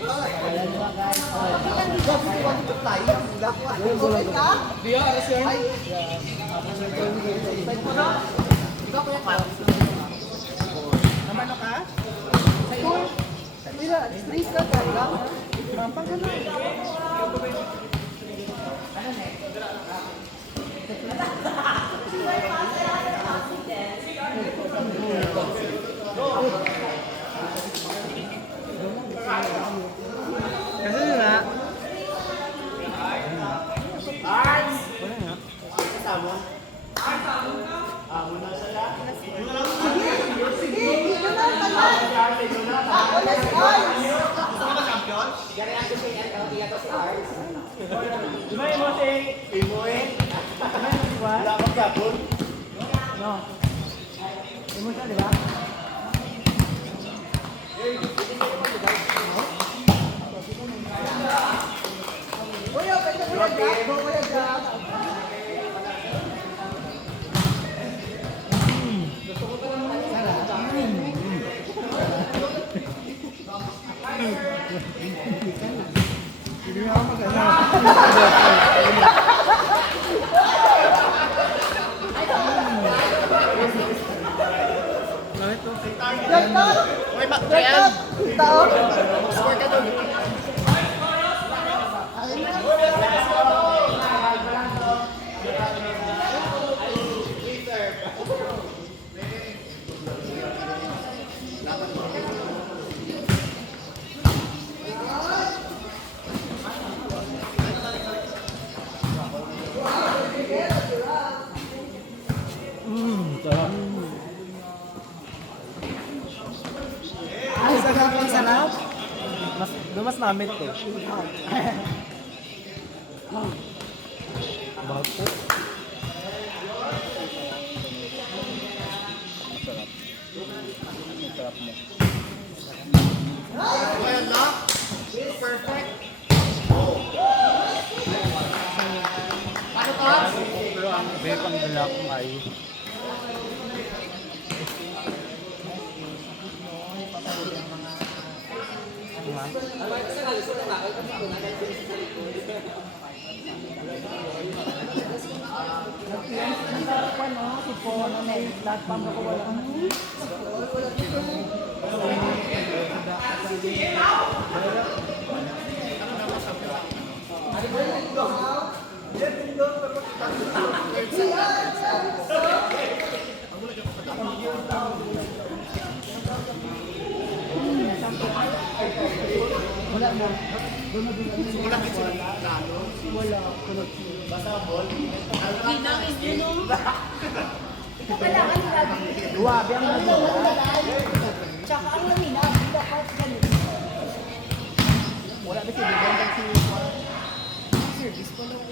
Namano ka? Mira, straight ka talaga. Rampang ka na. Kasi na. Gimana mo si Imoy? Wala ka gabon? No. Imoy siya, di ba? Kuya, pwede mo yan dyan. Kuya dyan. Hindi mo ako mag-ano. Uy, Mak-Trian! Tao! Score ka doon! Sarap. Mas namit ko. Bago. Masarap mo. Well, lock. Perfect. Paano ka? Pero ang pang black ay. Wala mo. Wala kasi lalo. Wala. Basta ball. Ginangin yun o. Ito kailangan lagi. Duwabi ang nagdala. Tsaka ang lamina. Dapat ganun. Wala ba si Service ko lang.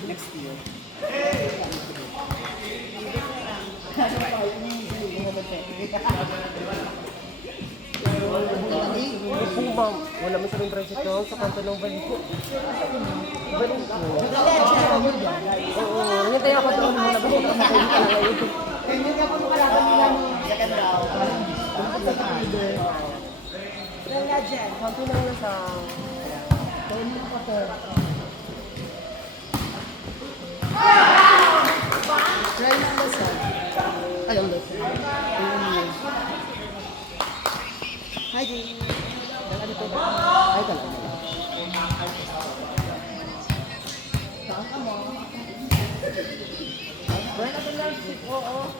Next year. Opo, ma'am. Wala man sa rin tricycle sa kanto ng baliko. Baliko. Oo, hintay ako doon. Wala ba ko kapatid ka lang ngayon? Hindi ka pa makalaban nila mo. Wala dyan. Kanto lang na sa... Try lang ba sir? Ayaw na. Hi, Jane. Ay, talaga. Saan ka mo? Wala ka lang. Oo.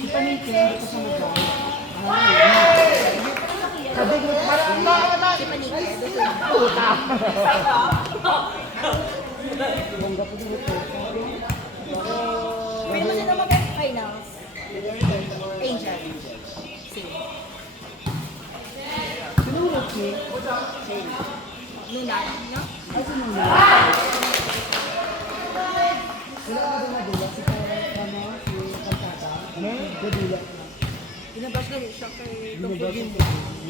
Si Panikin, hindi ko sa mukha. Sabi ko, parang Si Panikin, bongga po din ito. Pwede mo sila mag-finals. Angel. Same. Sinulog si. Same. Luna, no? Ay, sinulog. Wala ka din nadula si Kantata. Ano? Nadula. Inabas na siya kay Dr. Jimbo.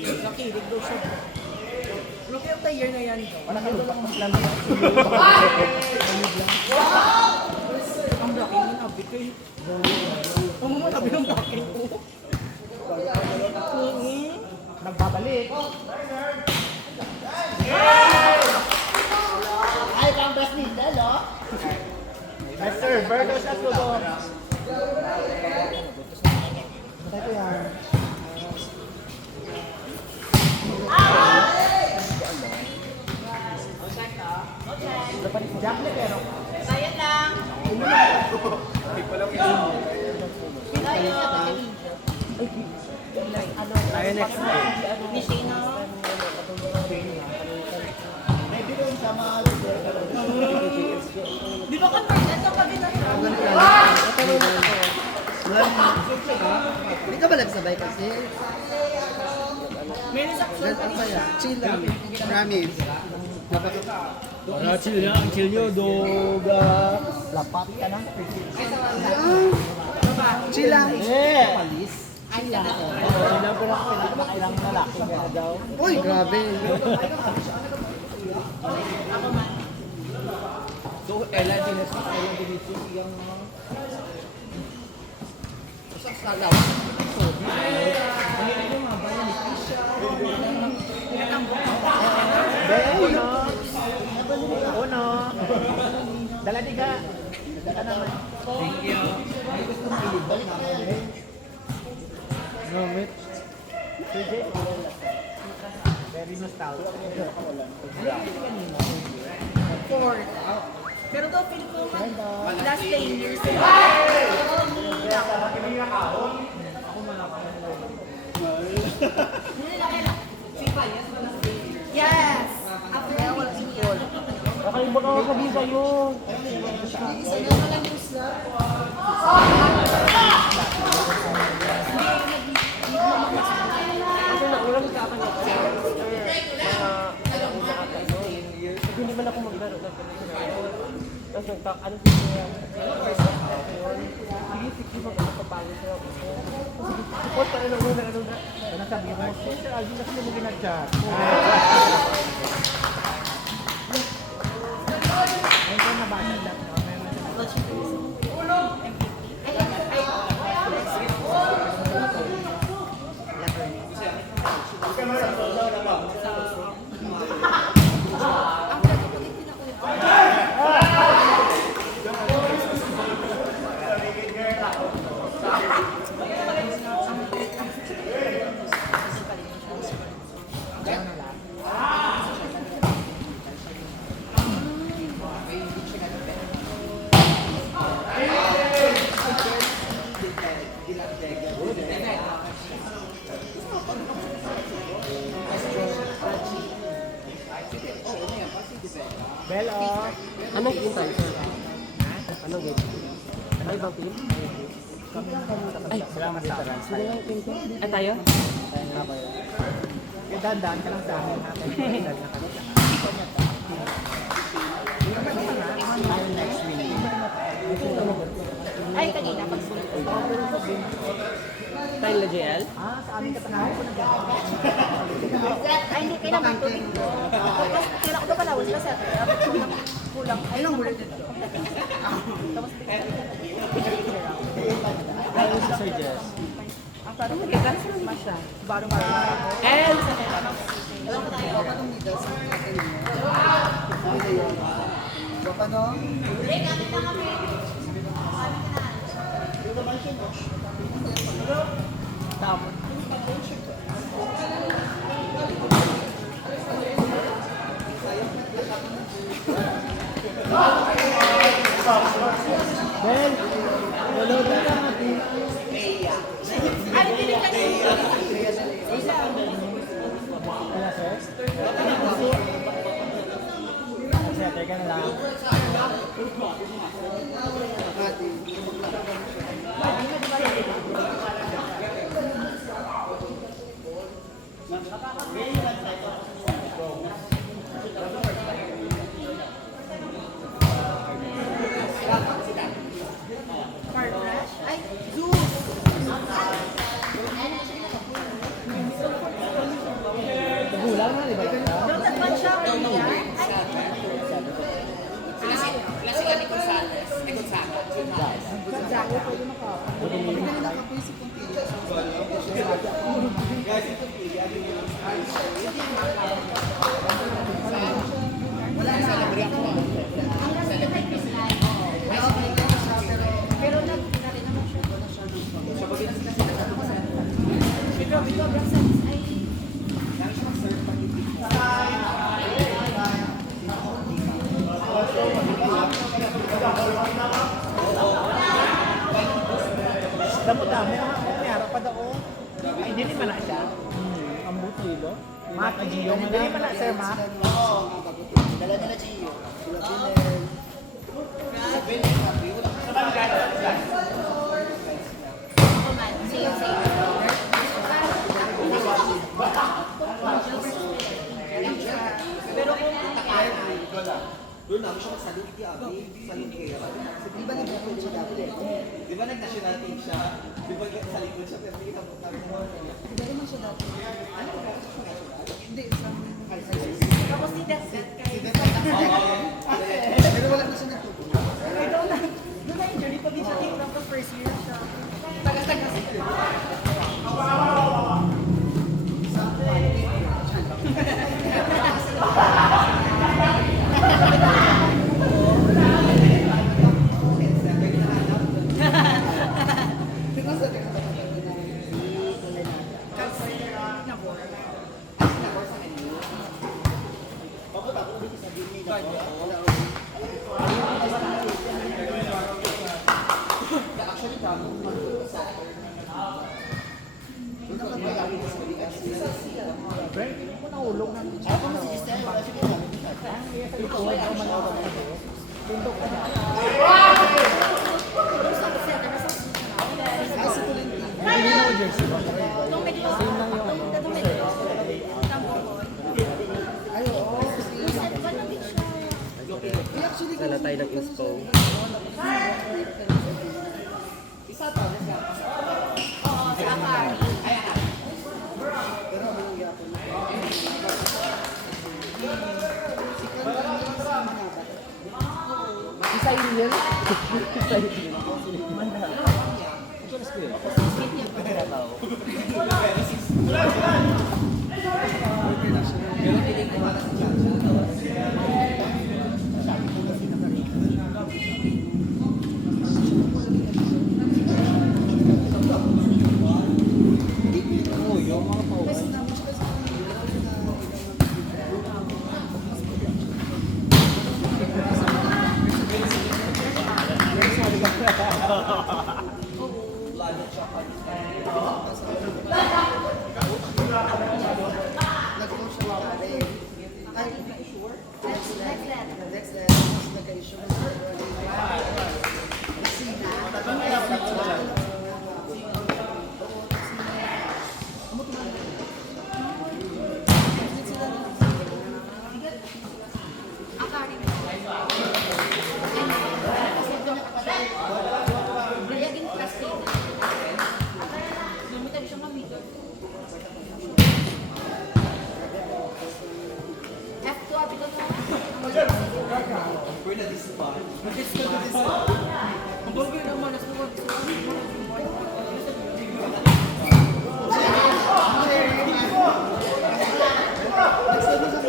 Nakilig daw siya. Rookie of the year na yan daw. Wala ka doon akong plan ba? Ang blocking mo nabi ko eh. Ang mga nabi ng blocking ko. Nagbabalik. Ay, pang best nila, no? Master, Berto sa tulo. Ito yan. Jack na pero. Sayang lang. Ay, next. Mishina. Maybe doon sa mga Di ba converted ang pag Hindi ka ba nagsabay kasi? May reception pa rin siya. Chill lang. Promise. Para chill na, ang chill nyo, doga. Lapat ka na. Chill lang. Eh! Ay, lang. Chill lang pero kailangan lalaki ka daw. Uy, grabe. So, Ella Dinesu, yung uno. Uno. Dala di ka. Dala naman. Thank you. No, wait. Very nostalgic. Fourth. Pero daw, feel ko last 10 years. Yes! After that, wala si Paul. Nakalimutan ko sabihin sa'yo. Isa na lang yung slot. Kasi naulang sa akin ako sa mga una ata yun. Kasi hindi man ako maglaro ng ganun. Tapos ano siya? First off ako yun. Sige, sige mag kapapagod siya. Support ka na ng una. Ano sabi mo? Sir Alvin, kasi mo ginag-chat. Ayun ko nabasa lang. Belo. Anong game tayo, sir? Anong game? Ano ibang team? Ay, Salamat sa akin. sino lang team ko? Ay, tayo? Dandan ka lang sa akin. Tayo next week. Ay, kanina, pag sulit. Tayo na JL? Ah, sa amin katanahan ko Ay, hindi, kailangan tubig ko. Tapos, kailangan ko pala, wala sa kulang. Ay, lang mula dito. Tapos, Ayaw si Sir Jess. ang parang mag-cancel naman siya. Baro-baro. And Tapos. Ben, wala ba ka natin? Ay, hindi kasi. Wala, sir? Kasi, teka na lang. Car crash? Ay, Zeus! Nagulang na, di ba? Yung nagpan siya, kaya? Ay, Gonzaga, pwede maka. Pero nag-rin naman siya. Ito, ay, Damo-damo, may harap pa daw. Ay, hindi naman na siya. Ang butilo. Maki, hindi naman na, sir, ma. Dala nila Gio. Sila Pinel. pero kung Doon namin siya magsalud kay Abi. Salud kay Abi. Di ba nag-record siya dati? Di ba nag-national team siya? Di ba sa likod siya? Pero hindi kita namin mo. Di ba naman siya dati? Ano ba? Hindi, sa tapos si Death kay pero wala na siya nagtutunan. doon na injury pag siya team lang the first year siya. Taga-taga siya. Brent, hindi mo nahulog ng ako mo si Giselle, wala siya kung ito, ako manawag ka doon. Tundok ka na. Hindi na ako jersey ba? Nung medyo Same lang yung ano. nung medyo tambokon. Ay, oo. Minsan ba na din siya? Dala tayo ng inspo. Oo, sa Akari. Pero ang yapon na. Isa yun yun? Isa yun yun. Ito na skill. Oo, yung mga pauwi. burger na this far. Ang burger naman, nas naman.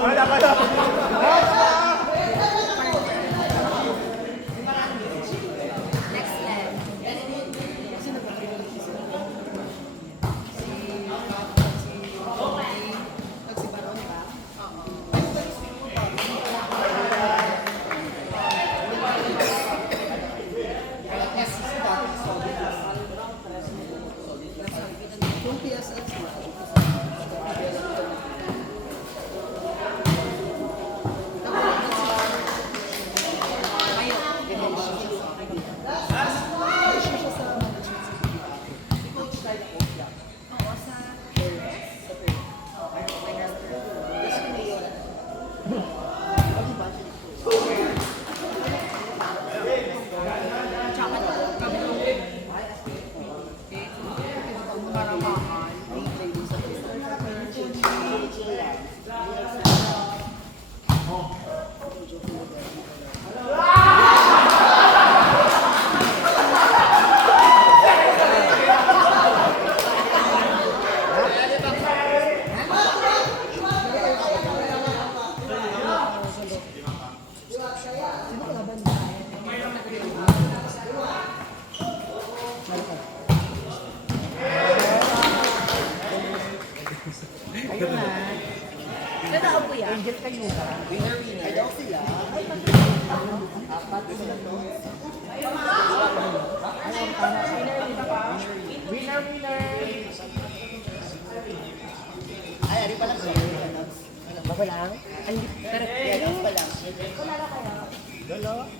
Wala ka na. Next step. Yung PSX na. Ayun na. Pero ako yan. Angel kayo. Winner, winner. Ayaw sila. Winner, winner. Ay, ari pa lang. Baba lang. Pero, Yan, pa lang. wala na kayo.